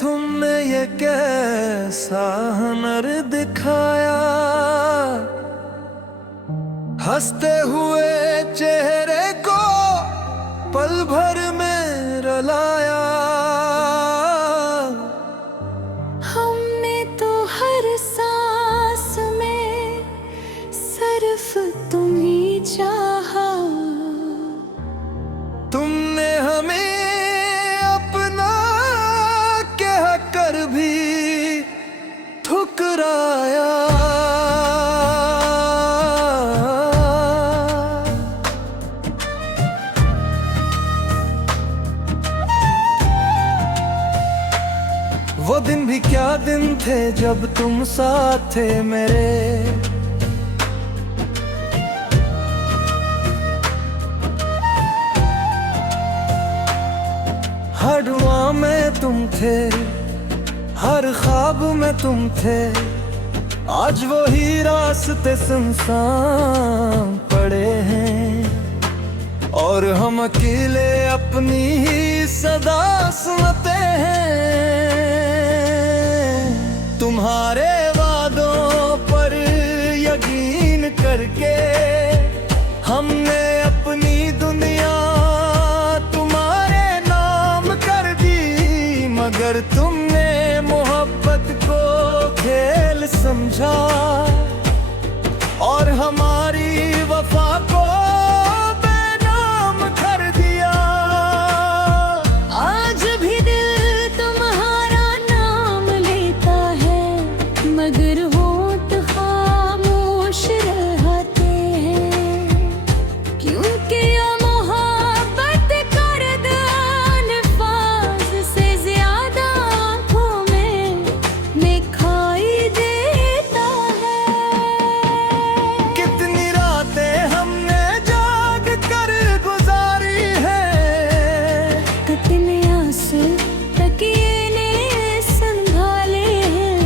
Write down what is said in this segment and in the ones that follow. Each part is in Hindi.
तुमने ये कैसा हुनर दिखाया, हंसते हुए चेहरे को पल भर में रलाया। हमने तो हर सांस में सिर्फ तुम ही चाहा, तुमने हमें अपना कह कर भी ठुकराया। वो दिन भी क्या दिन थे जब तुम साथ थे मेरे, हर दुआ में तुम थे, हर ख्वाब में तुम थे। आज वही रास्ते सुनसान पड़े हैं और हम अकेले अपनी ही सदा सुनते हैं। तुम्हारे वादों पर यकीन करके हमने अपनी दुनिया तुम्हारे नाम कर दी, मगर तुमने मोहब्बत को खेल समझा और हमारी वफा को बेनाम कर दिया। आज भी दिल तुम्हारा नाम लेता है, मगर होठ खामोश रहते हैं, क्योंकि ये मोहब्बत कर दो अल्फाज से ज्यादा आँखों में दिखाई देता है। कितनी रातें हमने जाग कर गुजारी है, कितने आंसू तकिए ने संभाले हैं,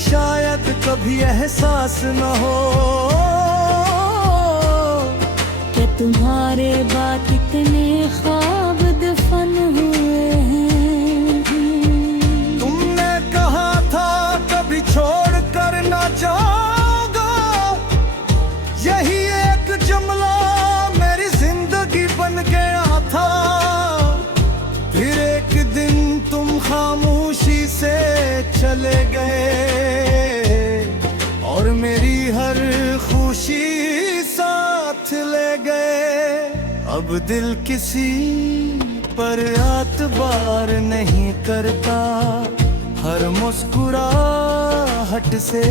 शायद कभी एहसास न हो कि तुम्हारे बाद कितने ख्वाब दफन हुए हैं। तुमने कहा था कभी छोड़ कर ना जाओगा, यही एक जुमला मेरी जिंदगी बन गया था। फिर एक दिन तुम खामोशी से चले गए और मेरी हर खुशी साथ ले गए। अब दिल किसी पर एतबार नहीं करता, हर मुस्कुराहट से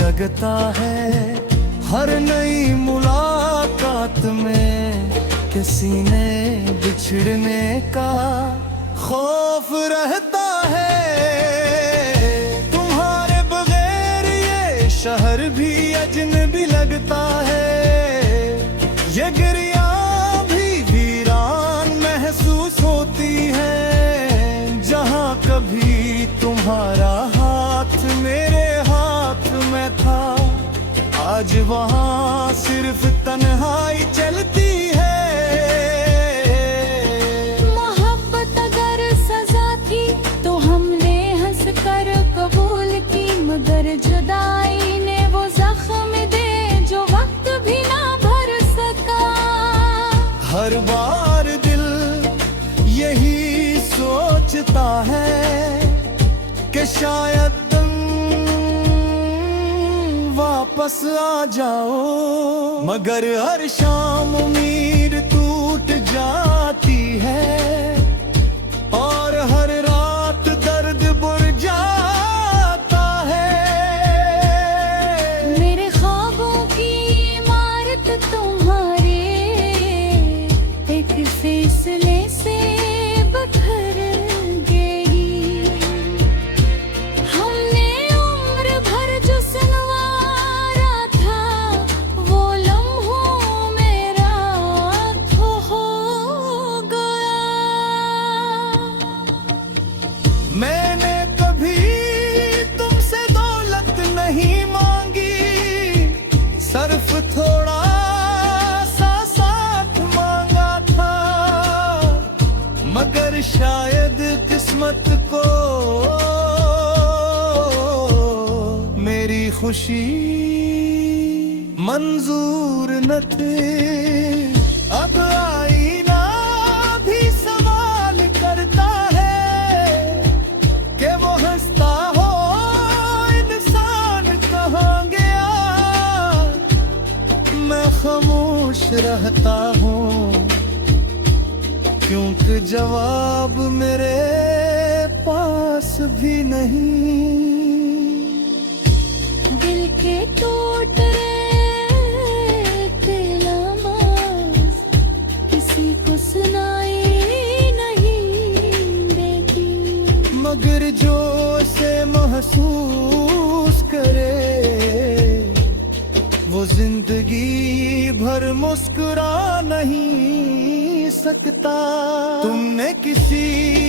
लगता है हर नई मुलाकात में किसी ने बिछड़ने का खौफ रहता है। तुम्हारे बगैर ये शहर भी अजनबी लगता है, ये गिरिया भी वीरान महसूस होती है। जहाँ कभी तुम्हारा हाथ मेरे हाथ में था, आज वहाँ सिर्फ तन्हाई चलती है। मोहब्बत अगर सजा थी तो हमने हंस कर कबूल की, मगर जुदाई ने वो जख्म दे जो वक्त भी ना भर सका। हर बार दिल यही सोचता है कि शायद तुम वापस आ जाओ, मगर हर शाम उम्मीद टूट जाती है और हर रात दर्द बढ़ जाता है। मेरे ख्वाबों की इमारत तुम्हारे एक फैसले से बिखर गई। हमने उम्र भर जो सुनवारा था, वो लम्हों में रात हो गया। मगर शायद किस्मत को मेरी खुशी मंजूर न थी। अब आईना भी सवाल करता है कि वो हंसता हो इंसान कहाँ गया। मैं खामोश रहता हूँ क्योंकि जवाब मेरे पास भी नहीं। दिल के टूट रहे कलामाज़ किसी को सुनाई नहीं देती, मगर जो से महसूस करे वो जिंदगी भर मुस्कुरा नहीं सकता। तुमने किसी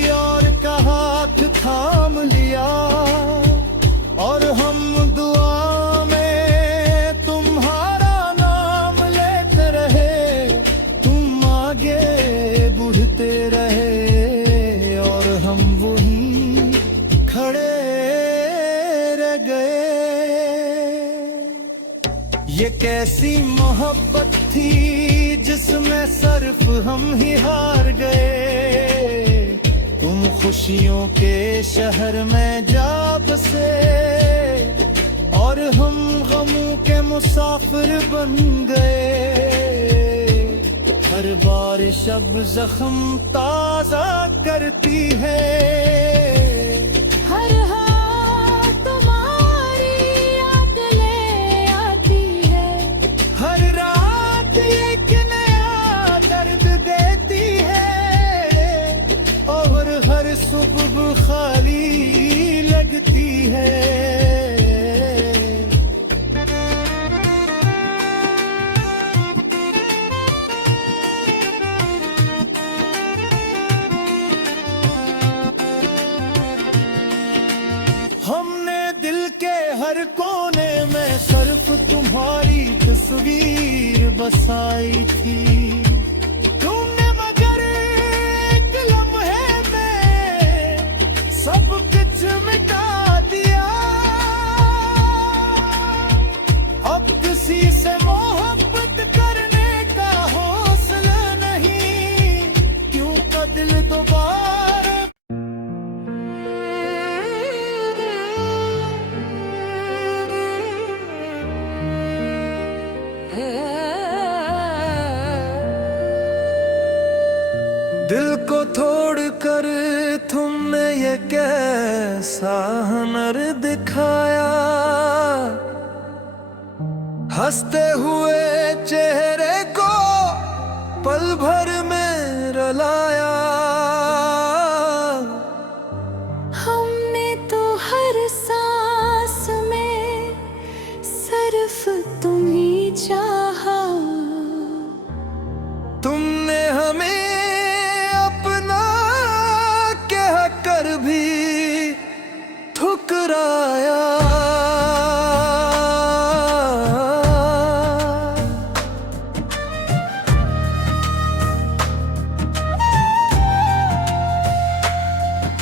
और का हाथ थाम लिया और हम दुआ में तुम्हारा नाम लेते रहे। तुम आगे बढ़ते रहे और हम वहीं खड़े रह गए। ये कैसी मोहब्बत थी जिसमें सिर्फ हम ही हार गए। तुम खुशियों के शहर में जा बसे और हम गमों के मुसाफिर बन गए। हर बारिश अब जख्म ताजा करती है। हर हाथ तुम्हारी याद ले आती है। हर रात एक नया दर्द देती है और हर सुबह खाली लगती है। हमने दिल के हर कोने में सिर्फ तुम्हारी तस्वीर बसाई थी। तुमने मगर एक लम्हे में सब कुछ मिटा दिया। अब किसी से मोहब्बत करने का हौसला नहीं, क्यों का दिल दोबारा दिल को तोड़ कर तुमने ये कैसा हुनर दिखाया। हंसते हुए चेहरे को पल भर में रुलाया। हमने तो हर सांस में सिर्फ तुम ही चाहा। तुमने हमें कर भी ठुकराया।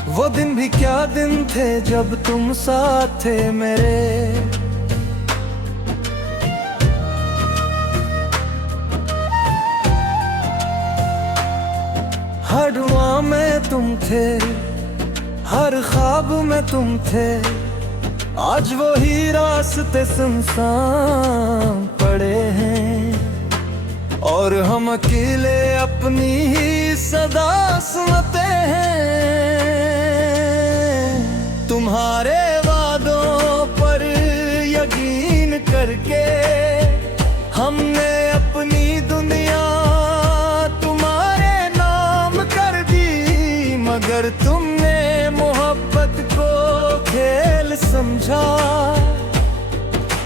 वो दिन भी क्या दिन थे जब तुम साथ थे मेरे। हर दुआ में तुम थे, हर ख्वाब में तुम थे। आज वही रास्ते सुनसान पड़े हैं और हम अकेले अपनी ही सदा सुनते हैं। तुम्हारे वादों पर यकीन करके हमने अपनी दुनिया तुम्हारे नाम कर दी, मगर तुमने मोहब्बत को खेल समझा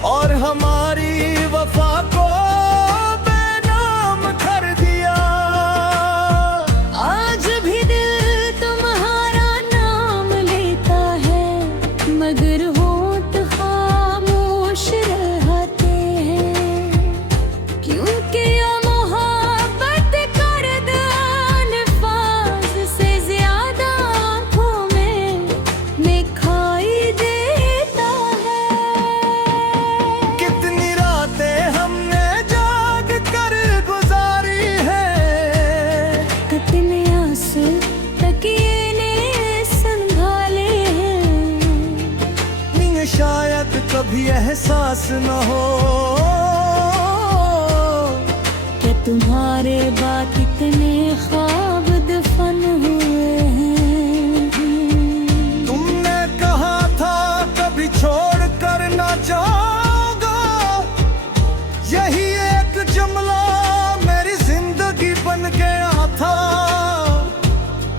और हमारी वफा को बेनाम कर दिया। आज भी दिल तुम्हारा नाम लेता है, मगर होंठ खामोश रहते हैं, क्योंकि ये मोहब्बत कर दो अल्फाज से ज्यादा कभी एहसास न हो कि तुम्हारे बाद इतने ख्वाब दफन हुए हैं। तुमने कहा था कभी छोड़ कर ना जाओगा, यही एक जुमला मेरी जिंदगी बन गया था।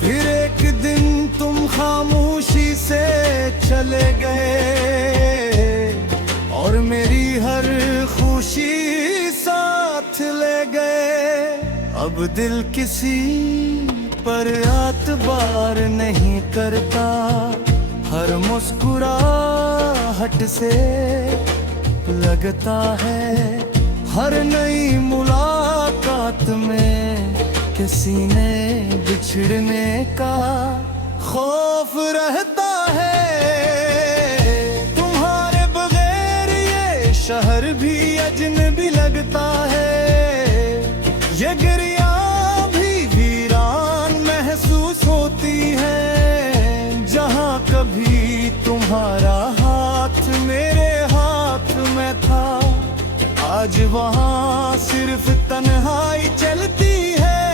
फिर एक दिन तुम खामोशी से चले गए और मेरी हर खुशी साथ ले गए। अब दिल किसी पर एतबार नहीं करता, हर मुस्कुराहट से लगता है हर नई मुलाकात में किसी ने बिछड़ने का खौफ रहता है। तुम्हारे बगैर ये शहर भी अजनबी लगता है, ये गिरिया भी वीरान महसूस होती है। जहाँ कभी तुम्हारा हाथ मेरे हाथ में था, आज वहाँ सिर्फ तन्हाई चलती है।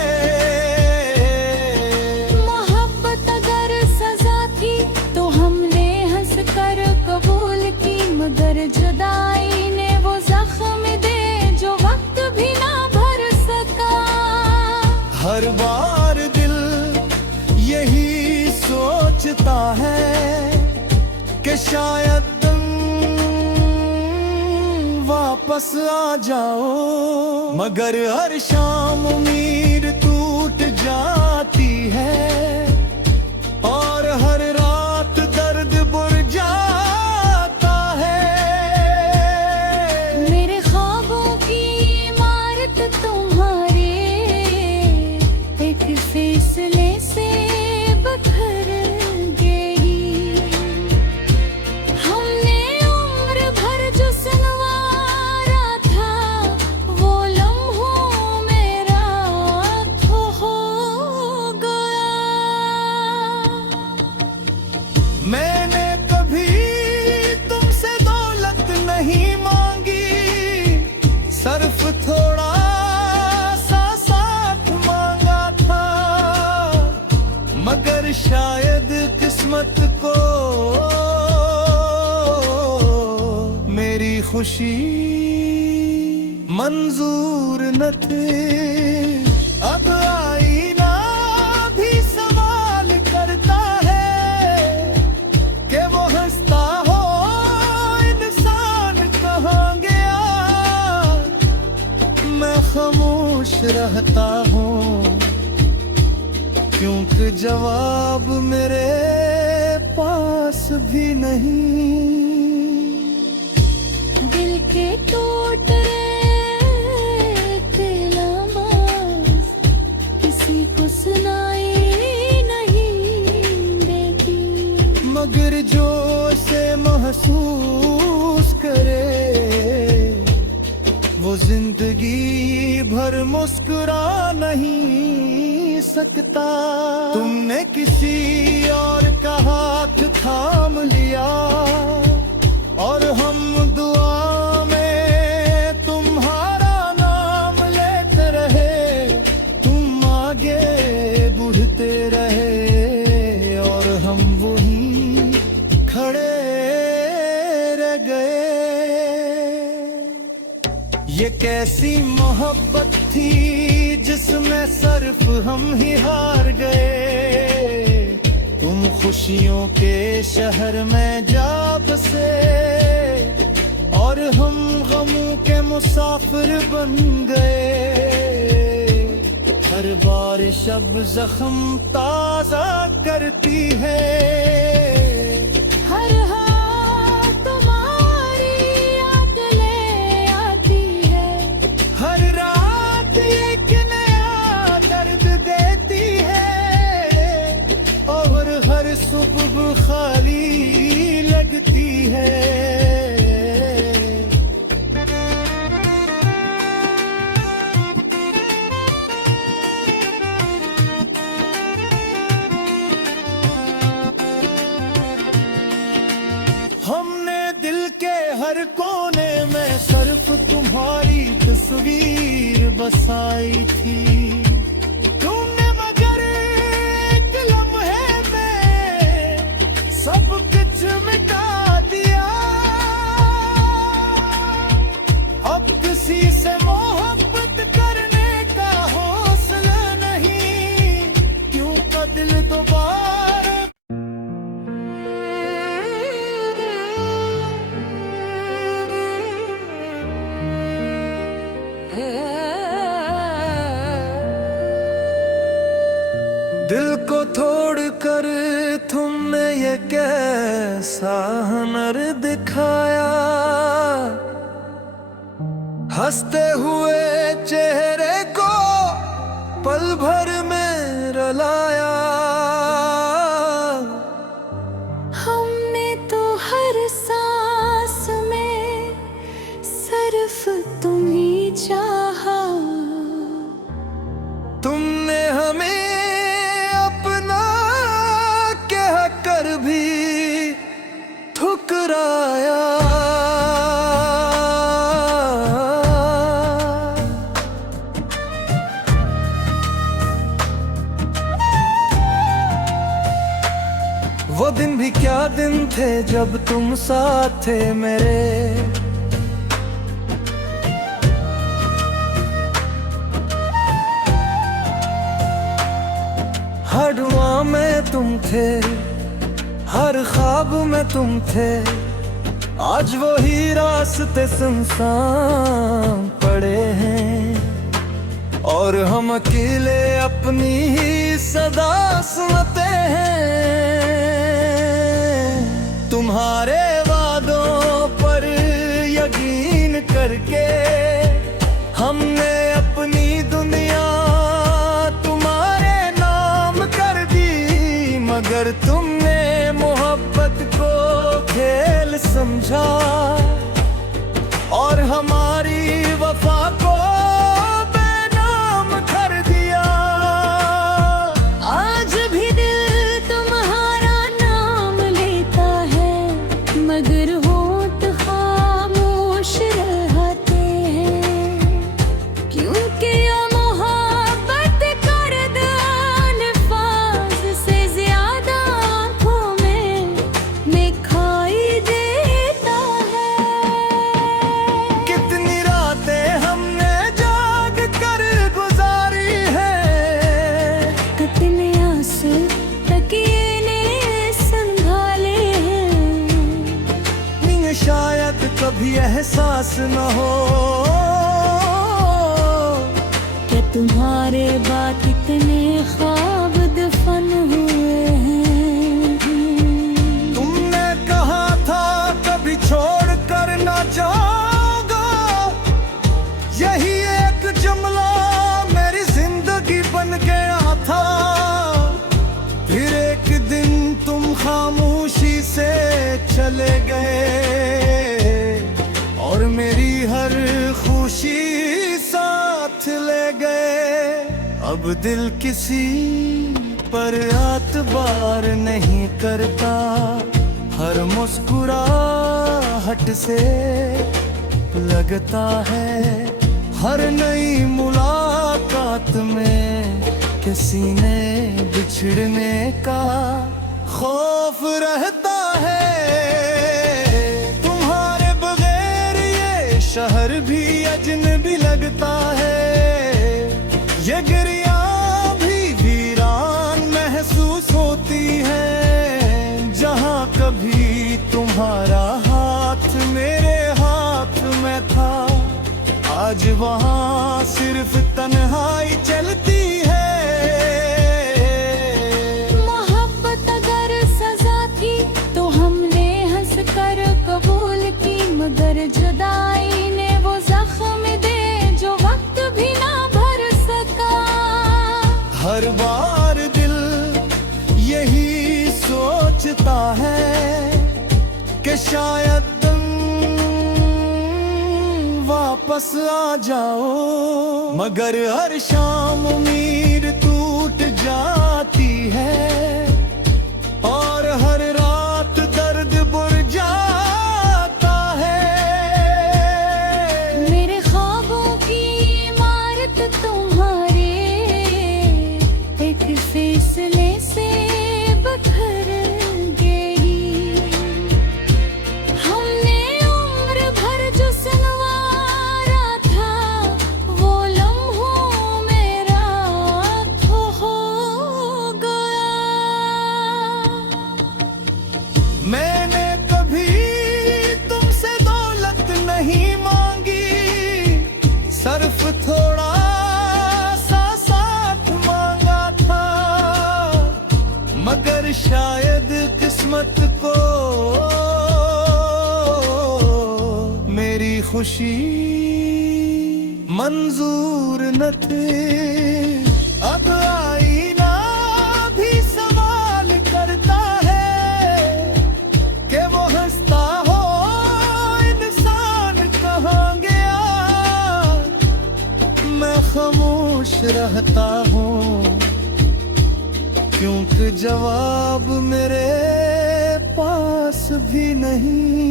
मोहब्बत अगर सजा थी तो हमने हंस कर कबूल की, मगर जुदाई ने वो जख्म दे जो वक्त भी ना भर सका। हर बार दिल यही सोचता है कि शायद तुम वापस आ जाओ, मगर हर शाम उम्मीद टूट जाती है और हर रात दर्द बढ़ जाता है। मेरे ख्वाबों की इमारत तुम्हारे एक फैसले से बिखर गई। हमने उम्र भर जो संवारा था, वो लम्हों में रात हो गया। मैंने कभी तुमसे दौलत नहीं मांगी, सिर्फ थोड़ा सा साथ मांगा था, मगर शायद किस्मत को मेरी खुशी मंजूर न थी। अब आईना भी सवाल करता है कि वो हंसता हो इंसान कहाँ गया। मैं खामोश रहता हूँ क्योंकि जवाब मेरे पास भी नहीं। दिल के टूट रहे कलामाज़ किसी को सुनाई नहीं देती, मगर जो से महसूस करे वो जिंदगी भर मुस्कुरा नहीं सकता। तुमने किसी और का हाथ थाम लिया और हम दुआ में तुम्हारा नाम लेते रहे। तुम आगे बढ़ते रहे और हम वहीं खड़े रह गए। ये कैसी मोहब्बत थी जिसमें सिर्फ हम ही हार गए। तुम खुशियों के शहर में जा बसे और हम गमों के मुसाफिर बन गए। हर बारिश अब जख्म ताजा करती है। हर हाथ तुम्हारी याद ले आती है। हर रात एक नया दर्द देती है और हर सुबह खाली लगती है। हमने दिल के हर हर कोने में सिर्फ तुम्हारी तस्वीर बसाई थी। तुमने मगर एक लम्हे में सब कुछ मिटा दिया। अब किसी से मोहब्बत करने का हौसला नहीं, क्यों का दिल दोबारा दिल को तोड़ कर तुमने ये कैसा हुनर दिखाया। हंसते हुए चेहरे को पल भर में रुलाया। हमने तो हर सांस में सिर्फ तुम ही चाहा। तुमने हमें कर भी ठुकराया। वो दिन भी क्या दिन थे जब तुम साथ थे मेरे। हर दुआ में तुम थे, हर ख्वाब में तुम थे। आज वही रास्ते सुनसान पड़े हैं और हम अकेले अपनी ही सदा सुनते हैं। तुम्हारे वादों पर यकीन करके हमने अपनी दुनिया तुम्हारे नाम कर दी। मगर तुमने मोहब्बत को खेल समझा और हमारी वफा को बेनाम कर दिया। आज भी दिल तुम्हारा नाम लेता है, मगर होठ खामोश रहते हैं। क्योंकि ये मोहब्बत कर दो अल्फाज से ज्यादा आँखों में खाई देता है। कितनी रातें हमने जाग कर गुजारी है। कितने आंसू तकिए ने संभाले हैं। शायद कभी एहसास न हो कि तुम्हारे बाद इतने ख्वाब दफन हुए हैं। तुमने कहा था कभी छोड़ कर ना जाओगा। यही एक जुमला मेरी जिंदगी बन गया था। फिर एक दिन तुम खामोशी से चले गए और मेरी हर खुशी साथ ले गए। अब दिल किसी पर एतबार नहीं करता। हर मुस्कुराहट से लगता है हर नई मुलाकात में किसी ने बिछड़ने का खौफ रहता है। तुम्हारे बगैर ये शहर भी अजनबी लगता है। ये गिरिया भी वीरान महसूस होती है। जहाँ कभी तुम्हारा हाथ मेरे हाथ में था, आज वहाँ सिर्फ तन्हाई चलती है। मोहब्बत अगर सजा थी तो हमने हंस कर कबूल की। मगर जुदाई ने वो जख्म दे जो वक्त भी ना भर सका। हर बार दिल यही सोचता है कि शायद तुम वापस आ जाओ। मगर हर शाम उम्मीद टूट जाती है और हर रात दर्द बढ़ जाता है। मगर शायद किस्मत को मेरी खुशी मंजूर न थी। अब आईना भी सवाल करता है कि वो हंसता हो इंसान कहाँ गया। मैं खामोश रहता हूँ क्योंकि जवाब मेरे पास भी नहीं।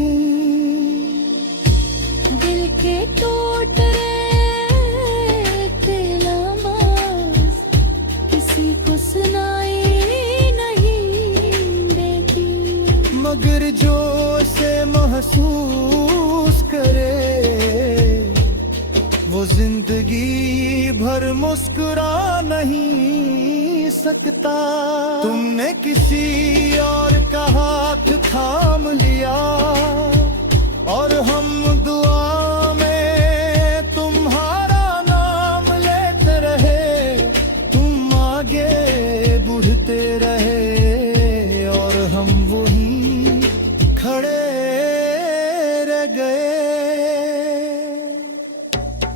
दिल के टूट रहे लम्हात किसी को सुनाई नहीं देती, मगर जो से महसूस करे वो जिंदगी भर मुस्कुरा नहीं सकता। तुमने किसी और का हाथ थाम लिया और हम दुआ में तुम्हारा नाम लेते रहे। तुम आगे बढ़ते रहे और हम वहीं खड़े रह गए।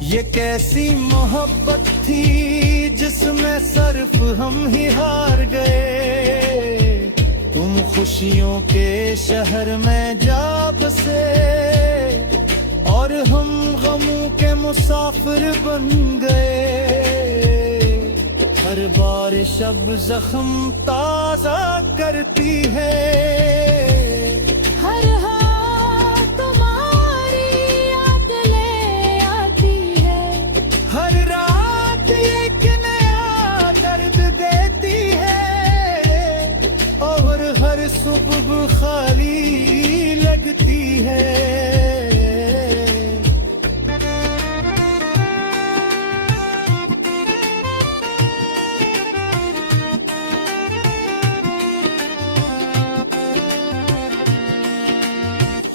ये कैसी मोहब्बत थी जिसमें सिर्फ हम ही हार गए। तुम खुशियों के शहर में जा बसे और हम गमों के मुसाफिर बन गए। हर बारिश अब जख्म ताजा करती है। हर हाथ तुम्हारी याद ले आती है। हर रात एक नया दर्द देती है और हर सुबह खाली लगती है।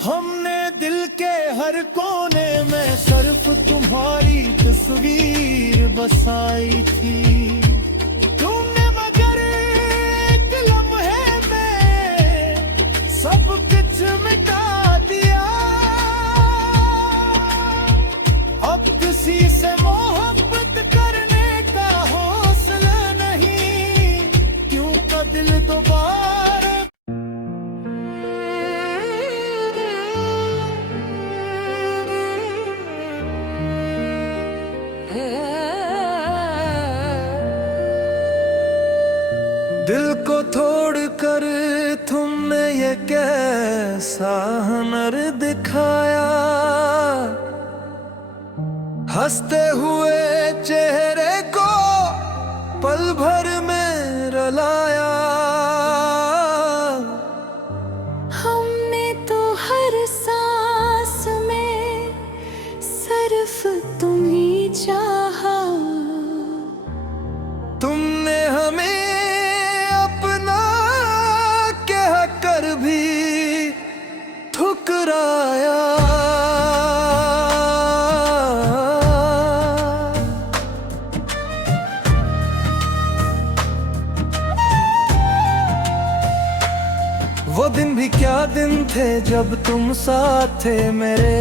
हमने दिल के हर कोने में सिर्फ तुम्हारी तस्वीर बसाई थी। तुमने मगर एक लम्हे में सब कुछ मिटा दिया। अब किसी से मोहब्बत करने का हौसला नहीं, क्यों का दिल दोबारा दिल को तोड़ कर तुमने ये कैसा हुनर दिखाया। हंसते हुए चेहरे को पल भर में रुलाया। हमने तो हर सांस में सिर्फ तुम ही चाहा। तुमने हमें कर भी ठुकराया। वो दिन भी क्या दिन थे जब तुम साथ थे मेरे।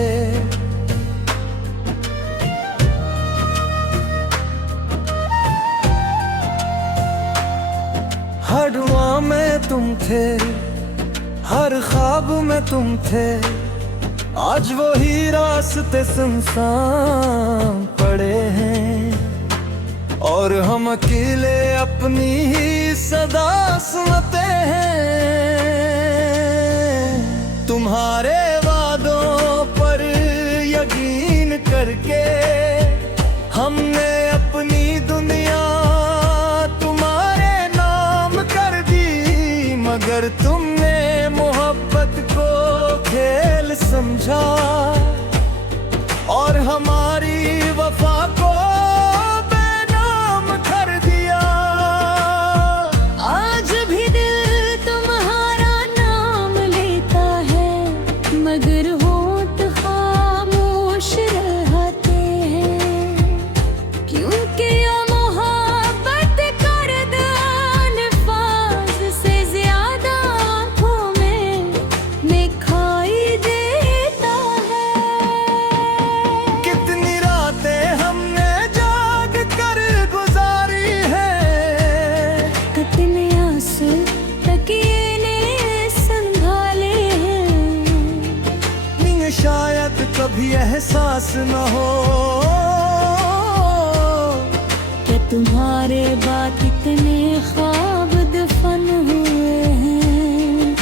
हर दुआ में तुम थे, हर ख्वाब में तुम थे। आज वही रास्ते सुनसान पड़े हैं और हम अकेले अपनी ही सदा सुनते हैं। तुम्हारे वादों पर यकीन करके हमने अपनी दुनिया तुम्हारे नाम कर दी, मगर तुमने मोहब्बत को खेल समझा और हमारी वफा को बेनाम कर दिया। आज भी दिल तुम्हारा नाम लेता है, मगर होठ खामोश रहते हैं, क्योंकि ये मोहब्बत कर दो अल्फाज से ज्यादा भी एहसास न हो कि तुम्हारे बाद इतने ख्वाब दफन हुए हैं।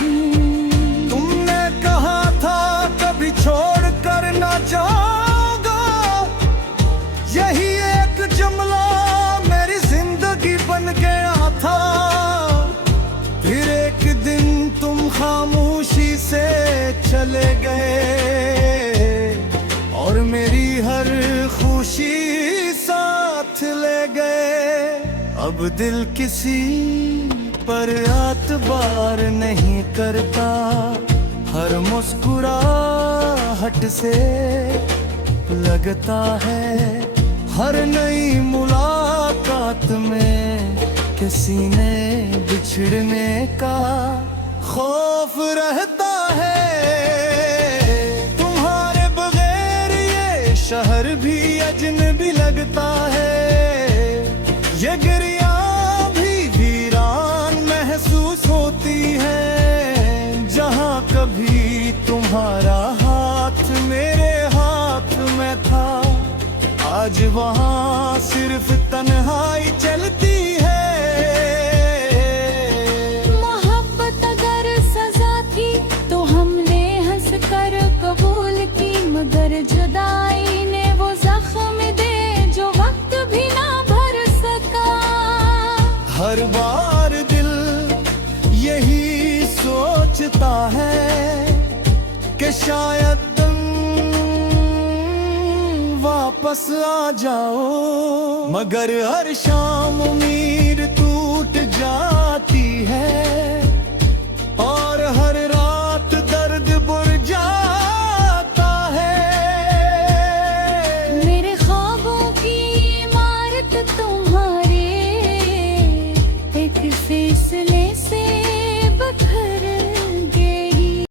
तुमने कहा था कभी छोड़ कर ना जाओगा, यही एक जुमला मेरी जिंदगी बन गया था। फिर एक दिन तुम खामोशी से चले गए और मेरी हर खुशी साथ ले गए। अब दिल किसी पर एतबार नहीं करता, हर मुस्कुराहट से लगता है हर नई मुलाकात में किसी ने बिछड़ने का खौफ रहता है। तुम्हारे बगैर ये शहर भी अजनबी लगता है, ये गिरिया भी वीरान महसूस होती है। जहाँ कभी तुम्हारा हाथ मेरे हाथ में था, आज वहाँ सिर्फ तन्हाई चलती है। मोहब्बत अगर सजा थी तो हमने हंस कर कबूल की, मगर जुदाई ने वो जख्म दे जो वक्त भी ना भर सका। हर बार दिल यही सोचता है कि शायद तुम वापस आ जाओ, मगर हर शाम उम्मीद टूट जाती है।